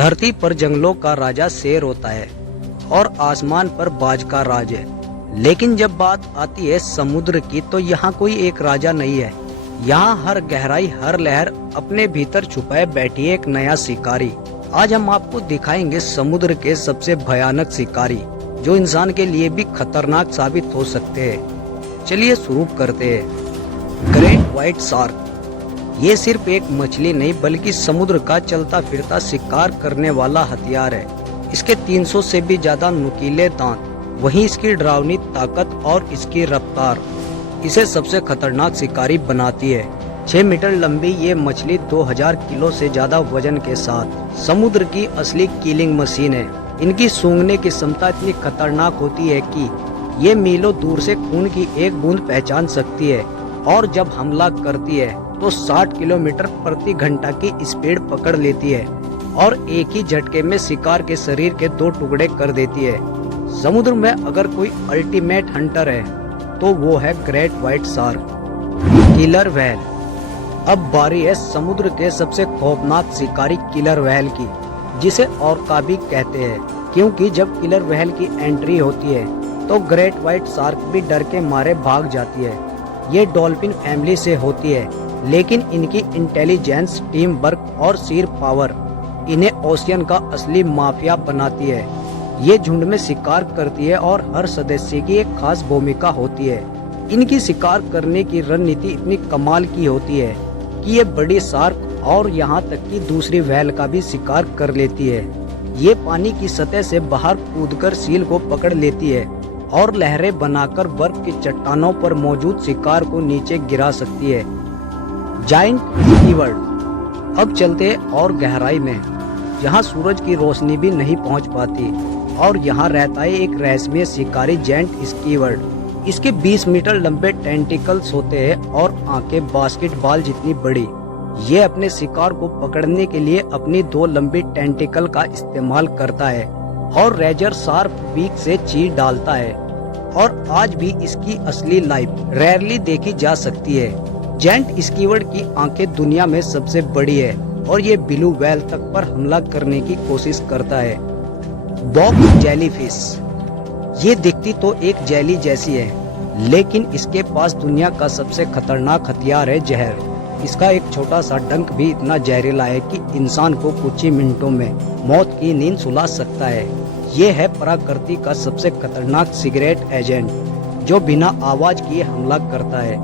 धरती पर जंगलों का राजा शेर होता है और आसमान पर बाज का राज है। लेकिन जब बात आती है समुद्र की तो यहाँ कोई एक राजा नहीं है। यहाँ हर गहराई, हर लहर अपने भीतर छुपाए बैठी है एक नया शिकारी। आज हम आपको दिखाएंगे समुद्र के सबसे भयानक शिकारी, जो इंसान के लिए भी खतरनाक साबित हो सकते हैं। चलिए शुरू करते हैं। Great white shark. ये सिर्फ एक मछली नहीं बल्कि समुद्र का चलता फिरता शिकार करने वाला हथियार है। इसके 300 से भी ज्यादा नुकीले दांत, वहीं इसकी डरावनी ताकत और इसकी रफ्तार इसे सबसे खतरनाक शिकारी बनाती है। 6 मीटर लंबी ये मछली 2000 किलो से ज्यादा वजन के साथ समुद्र की असली किलिंग मशीन है। इनकी सूंघने की क्षमता इतनी खतरनाक होती है कि ये मीलों दूर से खून की एक बूंद पहचान सकती है और जब हमला करती है तो 60 किलोमीटर प्रति घंटा की स्पीड पकड़ लेती है और एक ही झटके में शिकार के शरीर के 2 टुकड़े कर देती है। समुद्र में अगर कोई अल्टीमेट हंटर है तो वो है great white shark, killer whale. अब बारी है समुद्र के सबसे खौफनाक शिकारी किलर व्हेल की, जिसे ऑर्का भी कहते हैं, क्योंकि जब किलर व्हेल की एंट्री होती है तो ग्रेट व्हाइट शार्क भी डर के मारे भाग जाती है। ये डॉल्फिन फैमिली से होती है, लेकिन इनकी इंटेलिजेंस, टीम वर्क और शेर पावर इन्हें ओशियन का असली माफिया बनाती है। ये झुंड में शिकार करती है और हर सदस्य की एक खास भूमिका होती है। इनकी शिकार करने की रणनीति इतनी कमाल की होती है कि ये बड़ी शार्क और यहाँ तक कि दूसरी व्हेल का भी शिकार कर लेती है। ये पानी की सतह से बाहर कूदकर सील को पकड़ लेती है और लहरें बनाकर बर्फ की चट्टानों पर मौजूद शिकार को नीचे गिरा सकती है। Giant squid. अब चलते हैं और गहराई में, जहां सूरज की रोशनी भी नहीं पहुंच पाती, और यहां रहता है एक रहस्यमय शिकारी जायंट स्क्विड। इसके 20 मीटर लंबे टेंटिकल्स होते हैं और आंखें बास्केटबॉल जितनी बड़ी। ये अपने शिकार को पकड़ने के लिए अपनी 2 लंबी टेंटिकल का इस्तेमाल करता है और रेजर शार्प बीक से चीर डालता है, और आज भी इसकी असली लाइफ रेयरली देखी जा सकती है। जायंट स्क्विड की आंखें दुनिया में सबसे बड़ी है और ये ब्लू व्हेल तक पर हमला करने की कोशिश करता है। Box jellyfish. ये दिखती तो एक जेली जैसी है, लेकिन इसके पास दुनिया का सबसे खतरनाक हथियार है जहर। इसका एक छोटा सा डंक भी इतना जहरीला है कि इंसान को कुछ ही मिनटों में मौत की नींद सुला सकता है। ये है प्रकृति का सबसे खतरनाक सिगरेट एजेंट, जो बिना आवाज किए हमला करता है।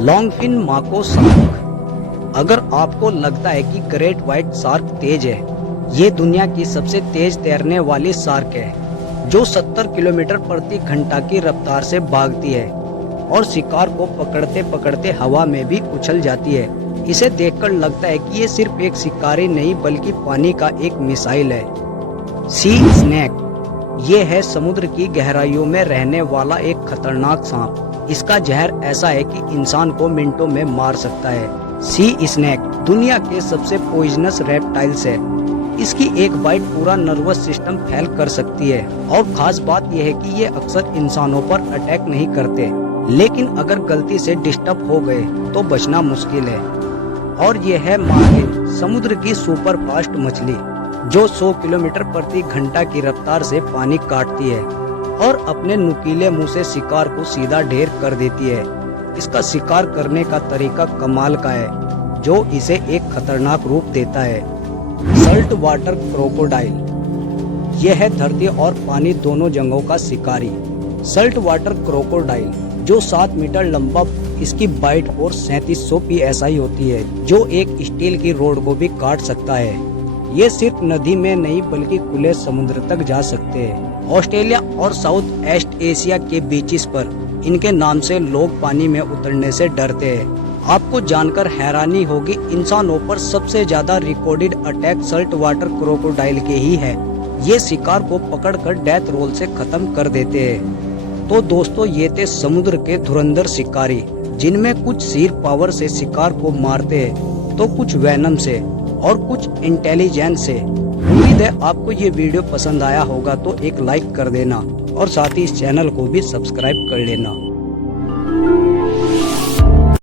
लॉन्गफिन माको शार्क। अगर आपको लगता है कि ग्रेट व्हाइट शार्क तेज है, ये दुनिया की सबसे तेज तैरने वाली शार्क है, जो 70 किलोमीटर प्रति घंटा की रफ्तार से भागती है और शिकार को पकड़ते पकड़ते हवा में भी उछल जाती है। इसे देखकर लगता है कि ये सिर्फ एक शिकारी नहीं बल्कि पानी का एक मिसाइल है। सी स्नेक। ये है समुद्र की गहराइयों में रहने वाला एक खतरनाक सांप। इसका जहर ऐसा है कि इंसान को मिनटों में मार सकता है। सी स्नेक दुनिया के सबसे पॉइजनस रेप्टाइल्स है। इसकी एक बाइट पूरा नर्वस सिस्टम फेल कर सकती है, और खास बात यह है कि ये अक्सर इंसानों पर अटैक नहीं करते, लेकिन अगर गलती से डिस्टर्ब हो गए तो बचना मुश्किल है। और ये है मार्लिन, समुद्र की सुपर फास्ट मछली, जो 100 किलोमीटर प्रति घंटा की रफ्तार से पानी काटती है और अपने नुकीले मुंह से शिकार को सीधा ढेर कर देती है। इसका शिकार करने का तरीका कमाल का है, जो इसे एक खतरनाक रूप देता है। Salt water crocodile. यह है धरती और पानी दोनों जगहों का शिकारी। सल्ट वाटर क्रोकोडाइल, जो 7 मीटर लंबा, इसकी बाइट फोर्स 3700 PSI होती है, जो एक स्टील की रोड को भी काट सकता है। ये सिर्फ नदी में नहीं बल्कि खुले समुद्र तक जा सकते हैं। ऑस्ट्रेलिया और साउथ ईस्ट एशिया के बीचेस पर इनके नाम से लोग पानी में उतरने से डरते हैं। आपको जानकर हैरानी होगी, इंसानों पर सबसे ज्यादा recorded attack Salt water crocodile के ही है। ये शिकार को पकड़कर डेथ रोल से खत्म कर देते हैं। तो दोस्तों, ये थे समुद्र के धुरंधर शिकारी, जिनमें कुछ शेर पावर से शिकार को मारते हैं तो कुछ वेनम से और कुछ इंटेलिजेंस से। उम्मीद है आपको ये वीडियो पसंद आया होगा, तो एक लाइक कर देना और साथ ही इस चैनल को भी सब्सक्राइब कर लेना।